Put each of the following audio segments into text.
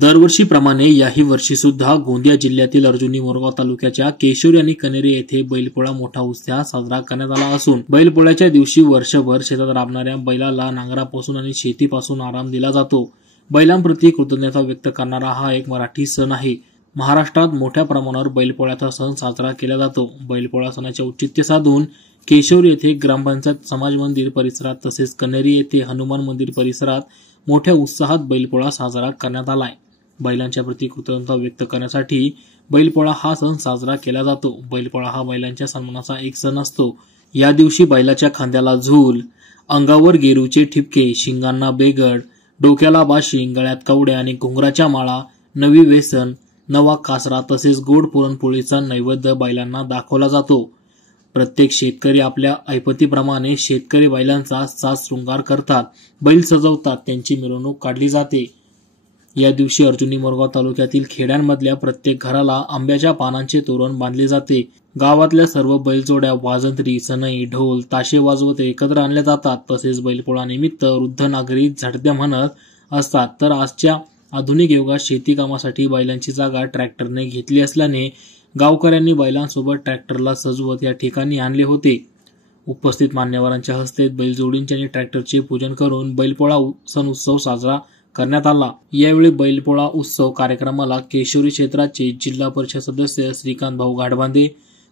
दरवर्षीप्रमाणे याही वर्षी सुद्धा गोंदिया जिल्ह्यातील अर्जुनी मोरगाव तालुक्याच्या केशोरी आणि कनेरी येथे बैलपोळा मोठा उत्साहात साजरा करण्यात आला असून बैलपोळ्याच्या दिवशी वर्षभर शेतात राबणाऱ्या बैलाला नांगरापासून आणि शेतीपासून आराम दिला जातो। बैलांप्रती कृतज्ञता व्यक्त करणारा हा एक मराठी सण आहे। महाराष्ट्रात मोठ्या प्रमाणावर बैलपोळ्याचा सण साजरा केला जातो। बैलपोळा सणाचे औचित्य साधून केशोरी येथे ग्रामपंचायत समाज मंदिर परिसरात तसेच कनेरी येथे हनुमान मंदिर परिसरात मोठ्या उत्साहात बैलपोळा साजरा करण्यात आलाय। बैलांच्या प्रती कृतज्ञता व्यक्त करण्यासाठी बैलपोळा हा सण साजरा केला जातो। बैलपोळा हा बैलांच्या सन्मानाचा एक सण असतो। या दिवशी बैलाच्या खांद्याला झूल, अंगावर गेरूचे ठिपके, शिंगांना बेगड, डोक्याला बाशिंग, गळ्यात कवड्या आणि घुंगराच्या माळा, नवी वेसन, नवा कासरा तसेच गोड पुरणपोळीचा नैवेद्य बैलांना दाखवला जातो। प्रत्येक शेतकरी आपल्या ऐपतीप्रमाणे शेतकरी बैलांचा साज शृंगार करतात, बैल सजवतात, त्यांची मिरवणूक काढली जाते। या दिवशी अर्जुनी मोरगाव तालुक्यातील खेड्यांमधल्या प्रत्येक घराला आंब्याच्या पानांचे तोरण बांधले जाते। गावातल्या सर्व बैलजोड्या वाजंत्री, सनई, ढोल, ताशे वाजवत एकत्र आणल्या जातात। तसेच बैलपोळा निमित्त वृद्ध नागरिक झडत्या म्हणत असतात। तर आजच्या आधुनिक युगात शेती कामासाठी बैलांची जागा ट्रॅक्टरने घेतली असल्याने गावकऱ्यांनी बैलांसोबत ट्रॅक्टरला सजवत या ठिकाणी आणले होते। उपस्थित मान्यवरांच्या हस्ते बैलजोडींचे आणि ट्रॅक्टरचे पूजन करून बैलपोळा सण उत्सव साजरा करण्यात आला। यावेळी बैलपोळा उत्सव कार्यक्रमाला केशोरी क्षेत्राचे जिल्हा परिषद सदस्य श्रीकांत भाऊ गाढबांदे,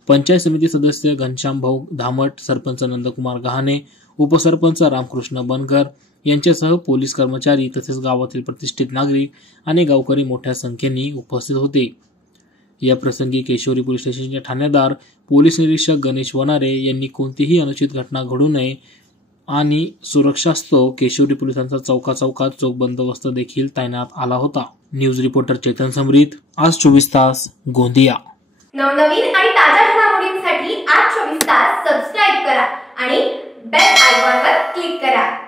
पंचायत समिती सदस्य घनश्याम भाऊ धामट, सरपंच नंदकुमार गहाणे, उपसरपंच रामकृष्ण बनकर यांच्यासह पोलीस कर्मचारी तसेच गावातील प्रतिष्ठित नागरिक आणि गावकरी मोठ्या संख्येने उपस्थित होते। या प्रसंगी केशोरी पोलीस स्टेशनचे ठाणेदार पोलीस निरीक्षक गणेश वनारे यांनी कोणतीही अनुचित घटना घडू नये आणि सुरक्षास्तव केशोरी पोलिसांचा चौकात चोख बंदोबस्त देखील तैनात आला होता। न्यूज रिपोर्टर चेतन समरीत, आज 24 तास, गोंदिया। नवनवीन आणि ताज्या घडामोडींसाठी आज 24 तास सबस्क्राइब करा आणि बेल आयकॉनवर क्लिक करा।